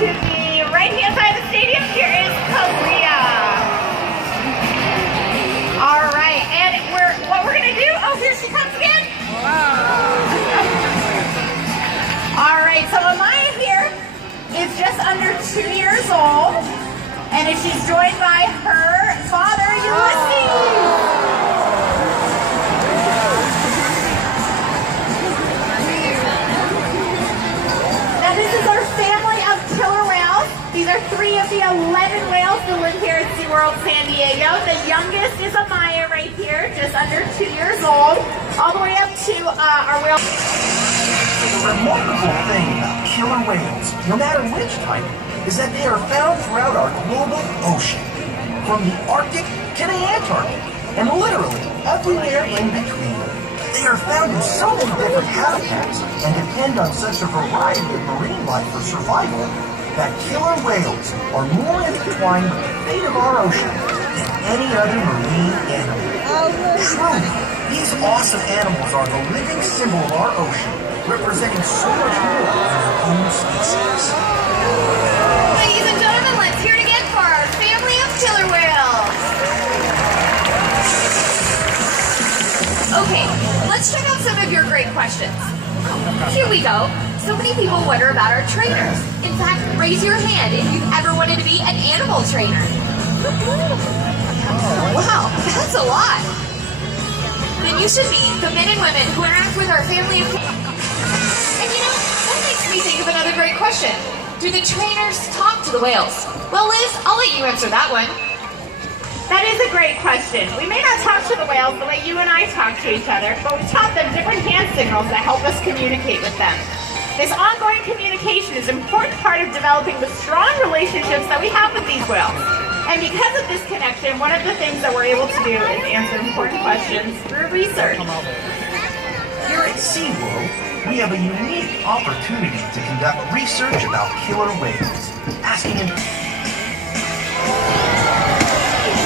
to the right-hand side of the stadium, here is Korea. All right, and what we're gonna do, oh, here she comes again. All right, so Amaya here is just under 2 years old, and she's joined by her father, Ulysses. Now this is our family of killer whales. These are 3 of the 11 whales that live here at SeaWorld San Diego. The youngest is Amaya right here, just under 2 years old, all the way up to our whale. The remarkable thing about killer whales, no matter which type, is that they are found throughout our global ocean, from the Arctic to the Antarctic, and literally everywhere in between. They are found in so many different habitats and depend on such a variety of marine life for survival that killer whales are more intertwined with the fate of our ocean than any other marine animal. Truly, these awesome animals are the living symbol of our ocean, representing so much more than their own species. Ladies and gentlemen, let's hear it again for our family of killer whales. Okay, let's check out some of your great questions. Here we go. So many people wonder about our trainers. In fact, raise your hand if you've ever wanted to be an animal trainer. Wow, that's a lot. Then you should meet the men and women who interact with our family of... And you know, that makes me think of another great question. Do the trainers talk to the whales? Well, Liz, I'll let you answer that one. That is a great question. We may not talk to the whales the way you and I talk to each other, but we taught them different hand signals that help us communicate with them. This ongoing communication is an important part of developing the strong relationships that we have with these whales. And because of this connection, one of the things that we're able to do is answer important questions through research. Here at SeaWorld, we have a unique opportunity to conduct research about killer whales, asking them...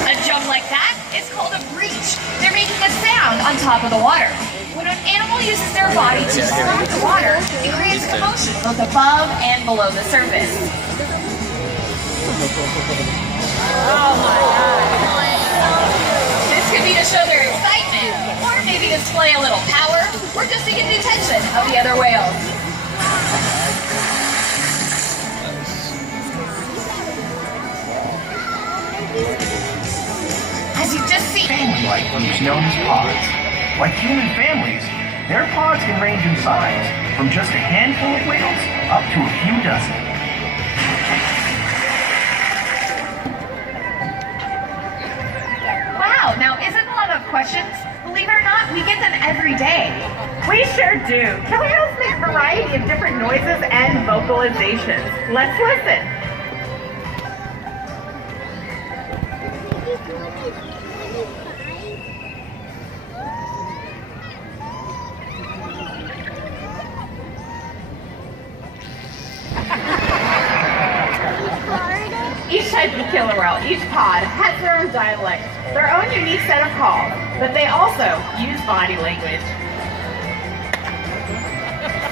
A jump like that is called a breach. They're making a sound on top of the water. When an animal uses their body to slap the water, it creates commotion both above and below the surface. Oh my God. This could be to show their excitement, or maybe display a little power, or just to get the attention of the other whales. As you've just seen, family-like groups known as pods. Like human families, their pods can range in size from just a handful of whales up to a few dozen. Wow, now isn't a lot of questions? Believe it or not, we get them every day. We sure do. Killer whales make a variety of different noises and vocalizations. Let's listen. Each type of killer whale, each pod, has their own dialect, their own unique set of calls, but they also use body language.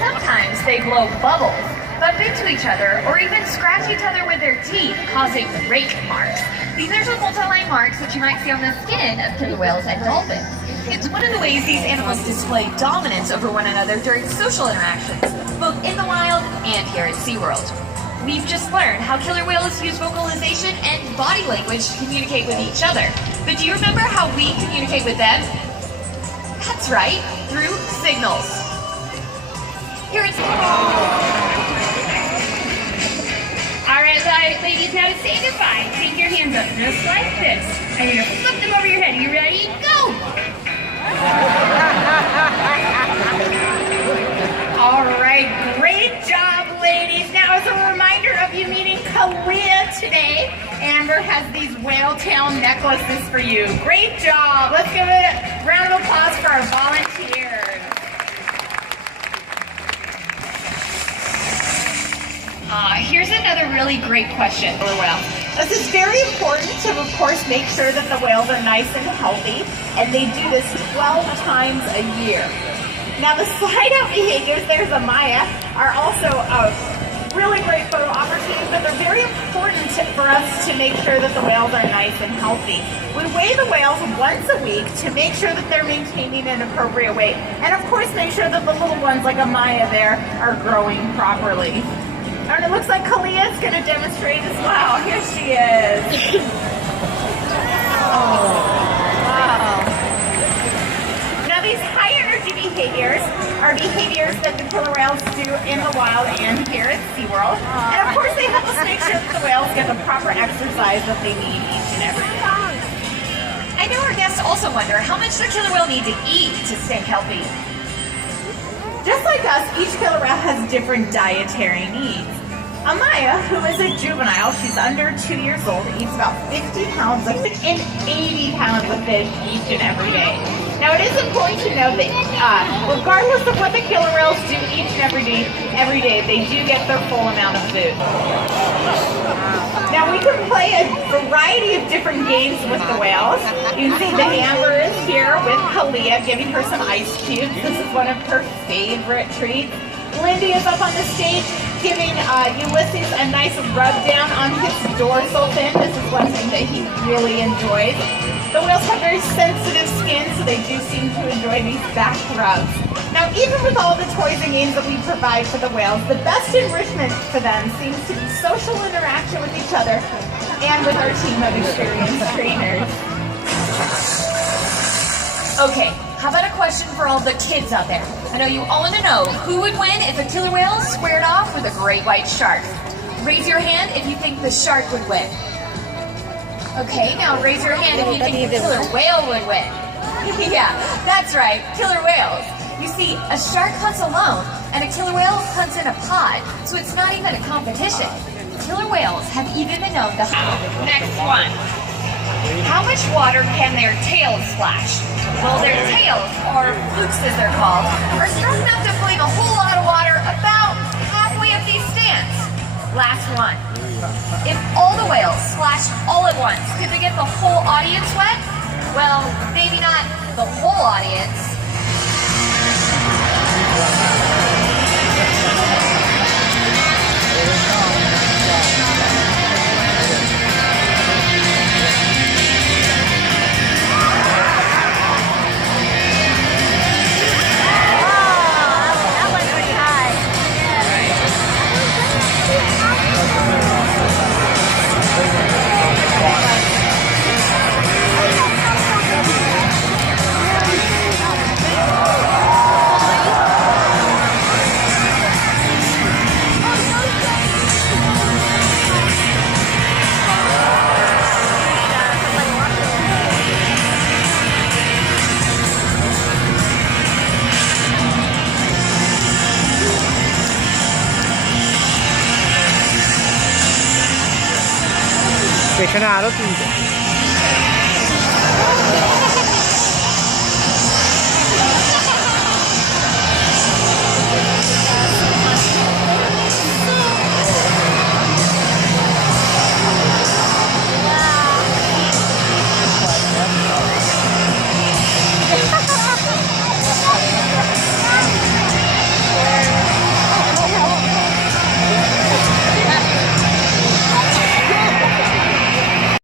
Sometimes they blow bubbles, bump into each other, or even scratch each other with their teeth, causing rake marks. These are some multi-line marks that you might see on the skin of killer whales and dolphins. It's one of the ways these animals display dominance over one another during social interactions, both in the wild and here at SeaWorld. We've just learned how killer whales use vocalization and body language to communicate with each other. But do you remember how we communicate with them? That's right, through signals. Here it's... Alright, ladies, now to say goodbye. Take your hands up just like this. And you're gonna flip them over your head. Are you ready? Go! Alright, great job, ladies. Now, as a reminder of you meeting Korea today, Amber has these whale tail necklaces for you. Great job. Let's give it a round of applause for our volunteers. Here's another really great question for whales. This is very important to, of course, make sure that the whales are nice and healthy, and they do this 12 times a year. Now, the slide-out behaviors, there's Amaya, are also a really great photo opportunities, but for us to make sure that the whales are nice and healthy. We weigh the whales once a week to make sure that they're maintaining an appropriate weight. And of course, make sure that the little ones like Amaya there are growing properly. And it looks like Kalia's going to demonstrate as well. Here she is. Oh, wow. Now these high energy behaviors are behaviors that the killer whales do in the wild and here at SeaWorld. And of course they help us make sure that the whales get the proper exercise that they need each and every day. I know our guests also wonder how much the killer whale need to eat to stay healthy. Just like us, each killer whale has different dietary needs. Amaya, who is a juvenile, she's under 2 years old, eats about 50 pounds of fish and 80 pounds of fish each and every day. Now it is important to note that regardless of what the killer whales do each and every day, they do get their full amount of food. Now we can play a variety of different games with the whales. You can see the Amber is here with Kalia, giving her some ice cubes. This is one of her favorite treats. Lindy is up on the stage giving Ulysses a nice rub down on his dorsal fin. This is one thing that he really enjoys. The whales have very sensitive skin, so they do seem to enjoy these back rubs. Now, even with all the toys and games that we provide for the whales, the best enrichment for them seems to be social interaction with each other and with our team of experienced trainers. Okay, how about a question for all the kids out there? I know you all want to know who would win if a killer whale squared off with a great white shark. Raise your hand if you think the shark would win. Okay, now raise your hand if you think the killer whale would win. Yeah, that's right, killer whales. You see, a shark hunts alone, and a killer whale hunts in a pod, so it's not even a competition. Killer whales have even been known to hunt. Next one. How much water can their tails splash? Well, their tails, or flukes as they're called, are strong enough to fling a whole lot of water about halfway up these stands. Last one. If all the whales splashed all at once, could they get the whole audience wet? Well, maybe not the whole audience. Pecan arrow,